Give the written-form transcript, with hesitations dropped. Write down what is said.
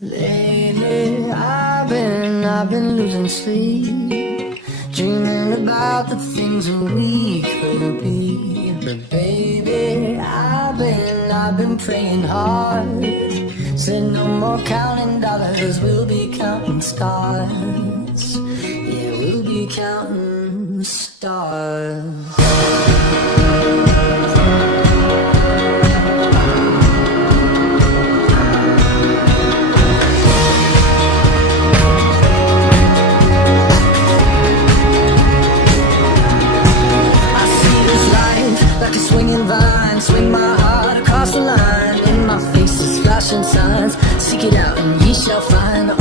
Lately, I've been losing sleep, dreaming about the things that we could be. But baby, I've been praying hard. Said no more counting dollars, we'll be counting stars. Yeah, we'll be counting stars. Like a swinging vine, swing my heart across the line. In my face is flashing signs. Seek it out and ye shall find.